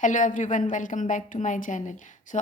Hello everyone, welcome back to my channel.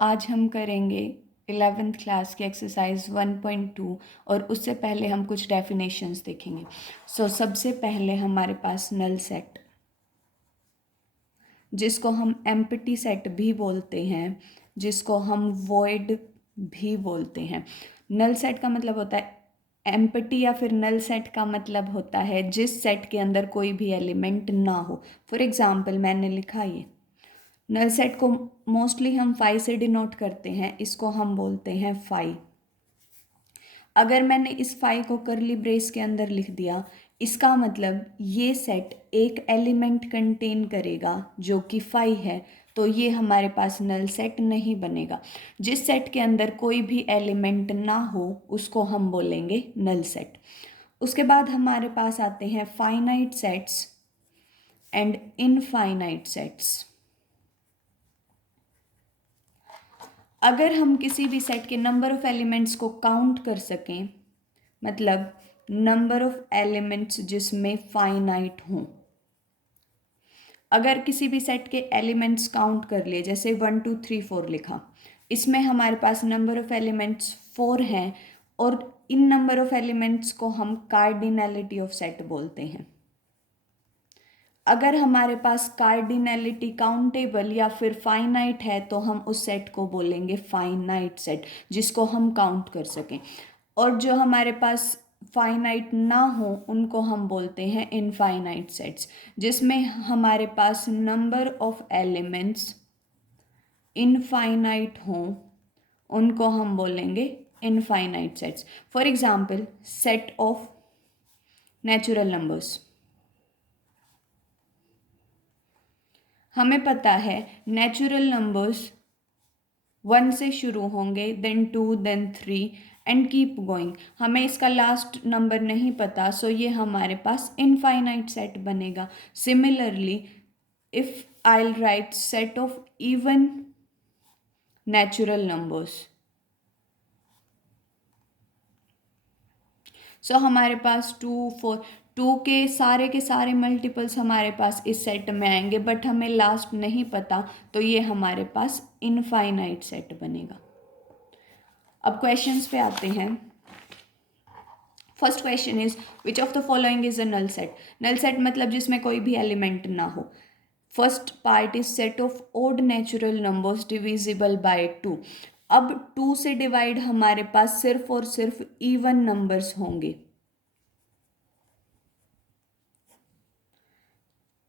आज हम करेंगे 11th क्लास की एक्सरसाइज 1.2 और उससे पहले हम कुछ डेफिनेशंस देखेंगे। सबसे पहले हमारे पास नल सेट, जिसको हम एम्प्टी सेट भी बोलते हैं, जिसको हम वॉइड भी बोलते हैं। नल सेट का मतलब होता है एम्प्टी, या फिर नल सेट का मतलब होता है जिस सेट के अंदर कोई भी एलिमेंट ना हो। फॉर एग्जाम्पल मैंने लिखा ये नल सेट को मोस्टली हम फाई से डिनोट करते हैं, इसको हम बोलते हैं फाई। अगर मैंने इस फाई को करली ब्रेस के अंदर लिख दिया, इसका मतलब ये सेट एक एलिमेंट कंटेन करेगा जो कि फाई है, तो ये हमारे पास नल सेट नहीं बनेगा। जिस सेट के अंदर कोई भी एलिमेंट ना हो उसको हम बोलेंगे नल सेट। उसके बाद हमारे पास आते हैं finite sets and infinite sets. अगर हम किसी भी सेट के नंबर ऑफ एलिमेंट्स को काउंट कर सकें, मतलब नंबर ऑफ एलिमेंट्स जिसमें फाइनाइट हों, अगर किसी भी सेट के एलिमेंट्स काउंट कर लिए, जैसे 1 2 3 4 लिखा, इसमें हमारे पास नंबर ऑफ एलिमेंट्स 4 हैं और इन नंबर ऑफ एलिमेंट्स को हम कार्डिनैलिटी ऑफ सेट बोलते हैं। अगर हमारे पास कार्डिनैलिटी काउंटेबल या फिर फाइनाइट है तो हम उस सेट को बोलेंगे फाइनाइट सेट, जिसको हम काउंट कर सकें। और जो हमारे पास फाइनाइट ना हो उनको हम बोलते हैं इनफाइनाइट सेट्स, जिसमें हमारे पास नंबर ऑफ एलिमेंट्स इनफाइनाइट हों, उनको हम बोलेंगे infinite sets. For example set of natural numbers. हमें पता है नेचुरल नंबर्स 1 से शुरू होंगे, then 2, then 3 and keep going. हमें इसका लास्ट नंबर नहीं पता, सो ये हमारे पास इनफाइनाइट सेट बनेगा। Similarly if I write set of even natural numbers, हमारे पास 2 के सारे मल्टीपल्स हमारे पास इस सेट में आएंगे, बट हमें लास्ट नहीं पता, तो ये हमारे पास इनफाइनाइट सेट बनेगा। अब क्वेश्चंस पे आते हैं। First question is which of the following is a null set. Null set मतलब जिसमें कोई भी एलिमेंट ना हो। First part is set of odd natural numbers divisible by 2। अब 2 से डिवाइड हमारे पास सिर्फ और सिर्फ इवन नंबर्स होंगे।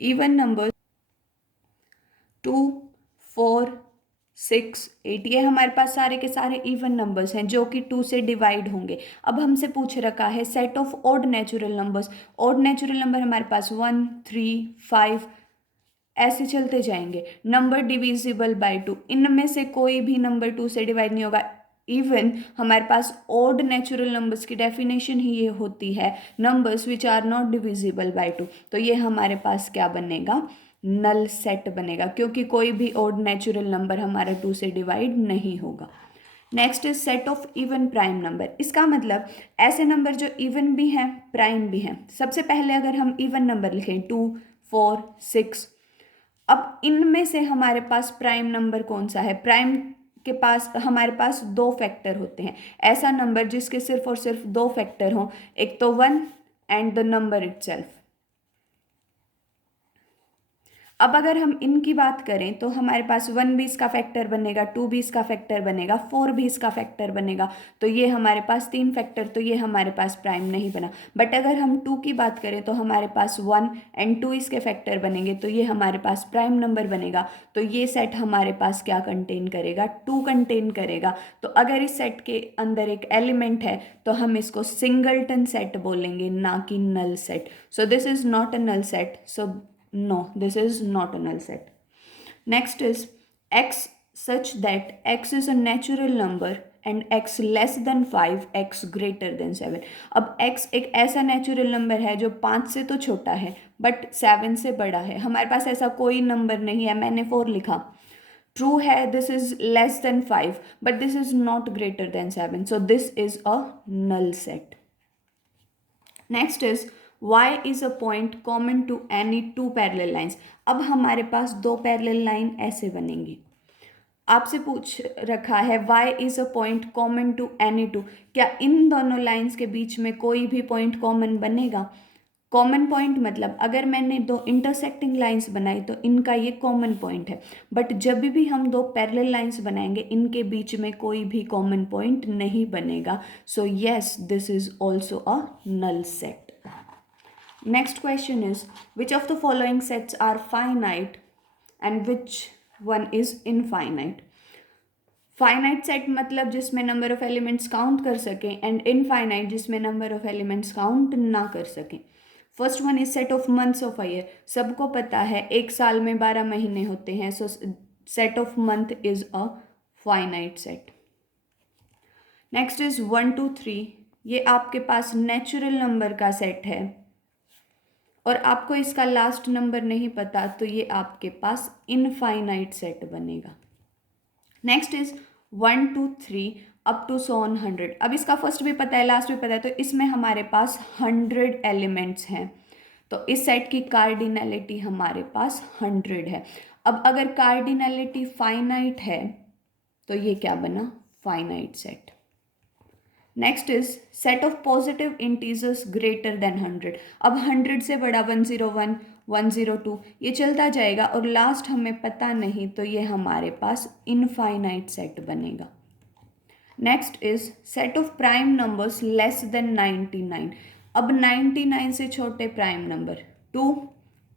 इवन नंबर्स 2, 4, 6, 8, ये हमारे पास सारे के सारे इवन नंबर्स हैं जो कि 2 से डिवाइड होंगे। अब हमसे पूछ रखा है set of odd natural numbers. Odd natural number हमारे पास 1, 3, 5 ऐसे चलते जाएंगे। नंबर डिविजिबल बाय 2, इनमें से कोई भी नंबर 2 से डिवाइड नहीं होगा। इवन हमारे पास ओड नेचुरल नंबर्स की डेफिनेशन ही ये होती है numbers which are not divisible by 2। तो ये हमारे पास क्या बनेगा, नल सेट बनेगा, क्योंकि कोई भी ओड नेचुरल नंबर हमारा 2 से डिवाइड नहीं होगा। Next is set of even prime number. इसका मतलब ऐसे नंबर जो इवन भी हैं प्राइम भी हैं। सबसे पहले अगर हम इवन नंबर लिखें 2, 4, 6, अब इनमें से हमारे पास प्राइम नंबर कौन सा है। प्राइम के पास हमारे पास 2 फैक्टर होते हैं। ऐसा नंबर जिसके सिर्फ और सिर्फ 2 फैक्टर हों, एक तो 1 एंड द नंबर इटसेल्फ। अब अगर हम इनकी बात करें तो हमारे पास 1 भी इसका फैक्टर बनेगा, 2 भी इसका फैक्टर बनेगा, 4 भी इसका फैक्टर बनेगा, तो ये हमारे पास 3 फैक्टर, तो ये हमारे पास प्राइम नहीं बना। बट अगर हम 2 की बात करें तो हमारे पास 1 एंड 2 इसके फैक्टर बनेंगे, तो ये हमारे पास प्राइम नंबर बनेगा। तो ये सेट हमारे पास क्या कंटेन करेगा, 2 कंटेन करेगा। तो अगर इस सेट के अंदर एक एलिमेंट है तो हम इसको सिंगलटन सेट बोलेंगे, ना कि null set. So this is not a null set, so no, this is not a null set. Next is x such that x is a natural number and x less than 5, x greater than 7। अब x एक ऐसा natural number है जो 5 से तो छोटा है but 7 से बड़ा है। हमारे पास ऐसा कोई नंबर नहीं है। मैंने 4 लिखा, ट्रू है, this is less than 5 but this is not greater than 7, so this is a null set. Next is y is a point common to any two parallel lines. अब हमारे पास दो पैरेलल लाइन ऐसे बनेंगी। आपसे पूछ रखा है y is a point common to any two, क्या इन दोनों लाइंस के बीच में कोई भी पॉइंट कॉमन बनेगा? कॉमन पॉइंट मतलब अगर मैंने दो इंटरसेक्टिंग लाइंस बनाई तो इनका ये कॉमन पॉइंट है, बट जब भी हम दो पैरेलल लाइंस बनाएंगे इनके बीच में कोई भी कॉमन पॉइंट नहीं बनेगा। So yes, this is also a null set. Next question is which of the following sets are finite and which one is infinite? Finite set मतलब जिसमें नंबर ऑफ एलिमेंट्स काउंट कर सकें, and infinite जिसमें number of elements count ना कर सकें। First one is set of months of a year. सबको पता है एक साल में 12 महीने होते हैं, सो set of month is a finite set. Next is 1 2 3। ये आपके पास नेचुरल नंबर का सेट है और आपको इसका लास्ट नंबर नहीं पता, तो ये आपके पास इनफाइनाइट सेट बनेगा। Next is 1 2 3 up to 100। अब इसका फर्स्ट भी पता है लास्ट भी पता है, तो इसमें हमारे पास 100 एलिमेंट्स हैं, तो इस सेट की कार्डिनलिटी हमारे पास 100 है। अब अगर कार्डिनलिटी फाइनाइट है तो ये क्या बना? Finite set. Next is set of positive integers greater than 100। अब 100 से बड़ा 101 102 ये चलता जाएगा और लास्ट हमें पता नहीं, तो ये हमारे पास इनफाइनाइट सेट बनेगा। Next is set of prime numbers less than 99। अब 99 से छोटे प्राइम नंबर 2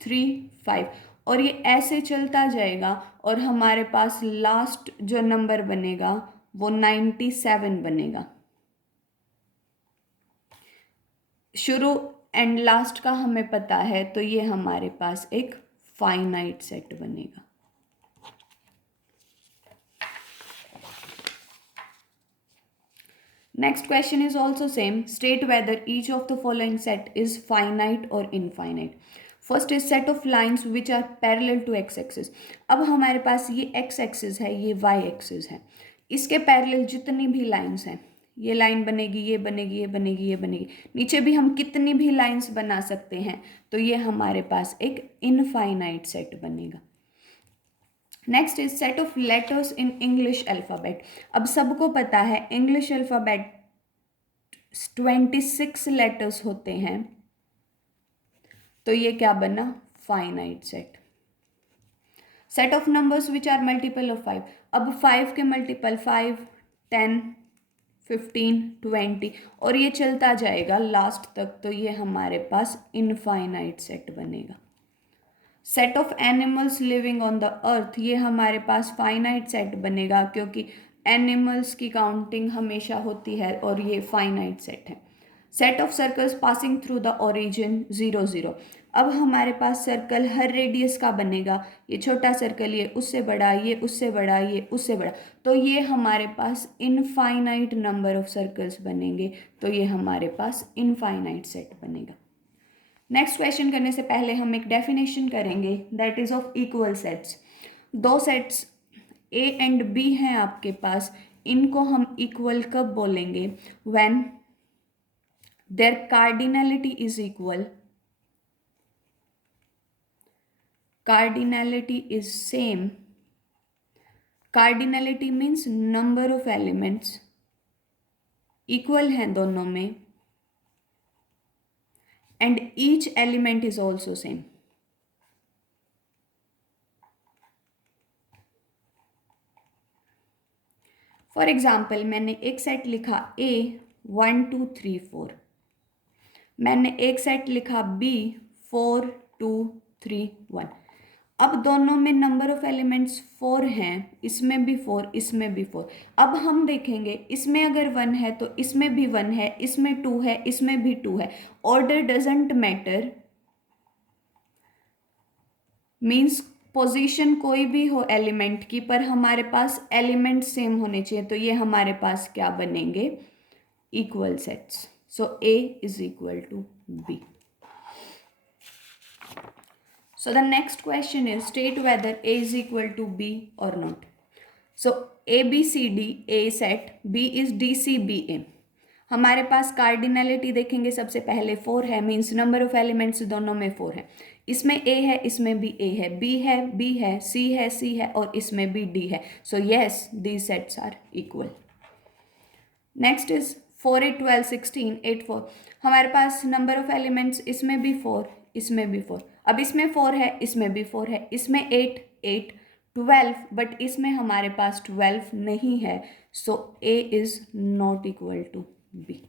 3 5, और ये ऐसे चलता जाएगा और हमारे पास लास्ट जो नंबर बनेगा वो 97 बनेगा। शुरू एंड लास्ट का हमें पता है, तो ये हमारे पास एक फाइनाइट सेट बनेगा। Next question is also same. State whether each of the following set is finite or infinite. First is set of lines which are parallel to x-axis. अब हमारे पास ये x-axis है, ये y-axis है, इसके पैरेलल जितनी भी लाइंस हैं, ये लाइन बनेगी, ये बनेगी, ये बनेगी, ये बनेगी, नीचे भी हम कितनी भी लाइंस बना सकते हैं, तो ये हमारे पास एक इनफाइनाइट सेट बनेगा। Next is set of letters in English alphabet. अब सबको पता है इंग्लिश अल्फ़ाबेट 26 लेटर्स होते हैं, तो ये क्या बना? Finite set. Set of numbers which are multiple of 5। अब 5 के मल्टीपल 5 10 15 20 और ये चलता जाएगा लास्ट तक, तो ये हमारे पास इनफाइनाइट सेट बनेगा। Set of animals living on the earth, ये हमारे पास फाइनाइट सेट बनेगा क्योंकि एनिमल्स की काउंटिंग हमेशा होती है और ये फाइनाइट सेट है। Set of circles passing through the origin 0 0। अब हमारे पास सर्कल हर रेडियस का बनेगा, ये छोटा सर्कल, ये उससे बड़ा, ये उससे बड़ा, ये उससे बड़ा, तो ये हमारे पास इनफाइनाइट नंबर ऑफ सर्कल्स बनेंगे, तो ये हमारे पास इनफाइनाइट सेट बनेगा। नेक्स्ट क्वेश्चन करने से पहले हम एक डेफिनेशन करेंगे, that is of equal sets. दो सेट्स ए एंड बी हैं आपके पास, इनको हम इक्वल कब बोलेंगे? When their cardinality is equal, cardinality is same, cardinality means number of elements equal हैं दोनों में, and each element is also same. For example मैंने एक सेट लिखा A 1 2 3 4, मैंने एक सेट लिखा B 4 2 3 1। अब दोनों में नंबर ऑफ एलिमेंट्स 4 हैं, इसमें भी 4, इसमें भी 4। अब हम देखेंगे इसमें अगर 1 है तो इसमें भी 1 है, इसमें 2 है, इसमें भी 2 है। Order doesn't matter, means position कोई भी हो एलिमेंट की, पर हमारे पास एलिमेंट सेम होने चाहिए, तो ये हमारे पास क्या बनेंगे? Equal sets. So A is equal to B. So the next question is state whether A is equal to B or not. So ABCD A set, B is DCBA. हमारे पास cardinality देखेंगे सबसे पहले 4 है, मीन्स नंबर ऑफ एलिमेंट्स दोनों में 4 है। इसमें ए है, इसमें भी ए है, बी है, बी है, सी है, सी है, और इसमें भी डी है। So yes, these sets are equal. Next is 4, 8, 12, 16, 8, 4। हमारे पास नंबर ऑफ एलिमेंट्स इसमें भी 4, इसमें भी 4। अब इसमें 4 है, इसमें भी 4 है, इसमें 8, 8, 12, बट इसमें हमारे पास 12 नहीं है। So A is not equal to B.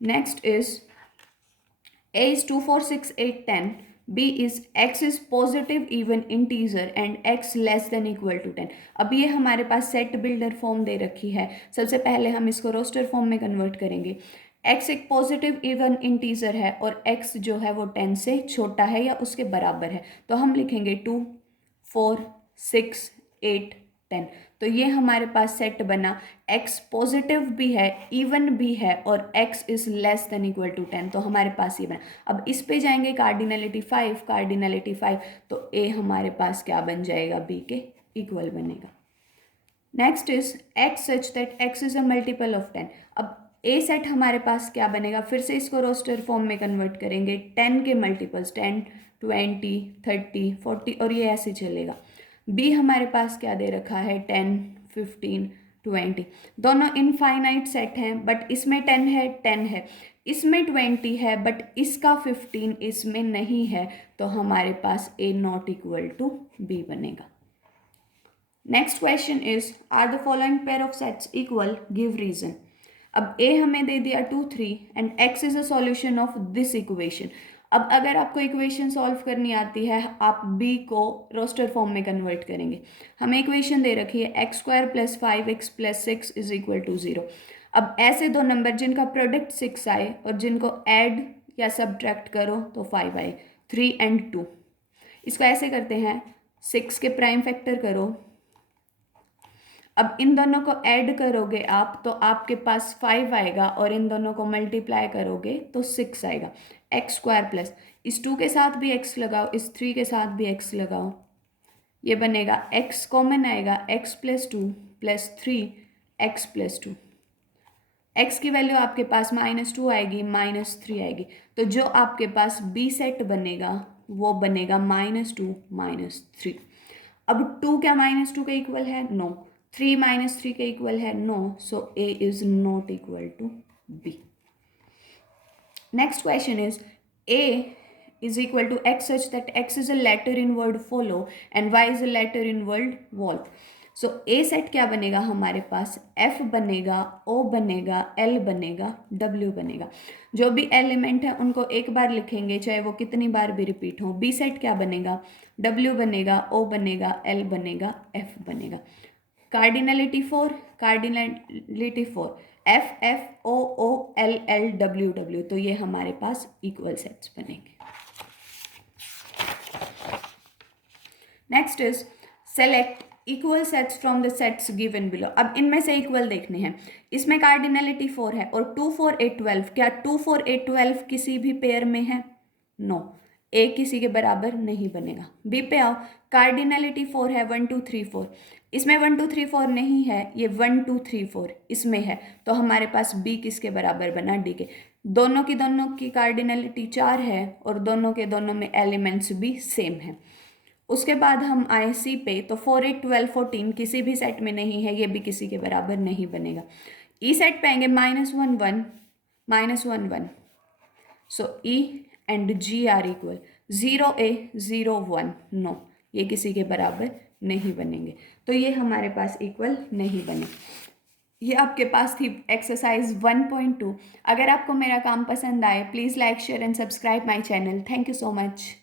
Next is A is 2, 4, 6, 8, 10. B is x is positive even integer and x less than equal to 10. अब ये हमारे पास सेट बिल्डर फॉर्म दे रखी है। सबसे पहले हम इसको रोस्टर फॉर्म में कन्वर्ट करेंगे। x एक पॉजिटिव इवन इंटीजर है और x जो है वो 10 से छोटा है या उसके बराबर है, तो हम लिखेंगे 2, 4, 6, 8, 10। तो ये हमारे पास सेट बना, x पॉजिटिव भी है, इवन भी है, और x is less than equal to 10, तो हमारे पास ये बना। अब इस पे जाएंगे कार्डिनलिटी 5, कार्डिनलिटी 5, तो a हमारे पास क्या बन जाएगा, b के इक्वल बनेगा। Next is x such that x is a multiple of 10। अब a सेट हमारे पास क्या बनेगा, फिर से इसको रोस्टर फॉर्म में कन्वर्ट करेंगे। 10 के मल्टीपल्स 10, 20, 30, 40, और ये ऐसे चलेगा। b हमारे पास क्या दे रखा है, 10, 15, 20। दोनों इनफाइनाइट सेट हैं, बट इसमें 10 है, 10 है, इसमें 20 है, बट इसका 15 इसमें नहीं है, तो हमारे पास a not equal to b बनेगा। Next question is are the following pair of sets equal, give reason. अब a हमें दे दिया 2, 3 and x is a solution of this equation. अब अगर आपको इक्वेशन सॉल्व करनी आती है, आप b को रोस्टर फॉर्म में कन्वर्ट करेंगे। हमें इक्वेशन दे रखी है x square plus 5x plus 6 is equal to 0। अब ऐसे दो नंबर जिनका प्रोडक्ट 6 आए और जिनको ऐड या सब्ट्रैक्ट करो तो 5 आए, 3 एंड 2। इसको ऐसे करते हैं, 6 के प्राइम फैक्टर करो, अब इन दोनों को ऐड करोगे आप तो आपके पास 5 आएगा, और इन दोनों को मल्टीप्लाई करोगे तो 6 आएगा। एक्स स्क्वायर प्लस इस 2 के साथ भी x लगाओ, इस 3 के साथ भी x लगाओ, ये बनेगा x कॉमन आएगा, x plus 2 plus 3 x plus 2। x की वैल्यू आपके पास -2 आएगी, -3 आएगी, तो जो आपके पास b सेट बनेगा वो बनेगा -2 -3। अब 2 क्या -2 के इक्वल है, नो। 3 -3 के इक्वल है, no. So a is not equal to b। Next question is a is equal to x such that x is a letter in word follow and y is a letter in word wolf. So a set क्या बनेगा हमारे पास, f बनेगा, o बनेगा, l बनेगा, w बनेगा। जो भी element है उनको एक बार लिखेंगे चाहे वो कितनी बार भी रिपीट हो। b सेट क्या बनेगा, w बनेगा, o बनेगा, l बनेगा, f बनेगा। Cardinality 4, cardinality 4, f f o o l l w w, तो ये हमारे पास इक्वल सेट्स बनेंगे। Next is select equal sets from the sets given below. अब इनमें से इक्वल देखने हैं। इसमें कार्डिनलिटी 4 है और 2, 4, 8, 12, क्या 2, 4, 8, 12 किसी भी पेयर में है, नो। ए किसी के बराबर नहीं बनेगा। बी पे आओ, कार्डिनलिटी 4 है, 1, 2, 3, 4, इसमें 1, 2, 3, 4 नहीं है, ये 1, 2, 3, 4 इसमें है, तो हमारे पास बी किसके बराबर बना, डी के। दोनों की कार्डिनलिटी 4 है और दोनों के दोनों में एलिमेंट्स भी सेम है। उसके बाद हम आए सी पे, तो 4, 8, 12, 14 किसी भी सेट में नहीं है, ये भी किसी के बराबर नहीं बनेगा। ई सेट पे आएंगे, -1, 1, -1, 1, so E and G are equal. 0 a 0 1, no, ये किसी के बराबर नहीं बनेंगे, तो ये हमारे पास इक्वल नहीं बने। ये आपके पास थी एक्सरसाइज 1.2। अगर आपको मेरा काम पसंद आए please like share and subscribe my channel. Thank you so much.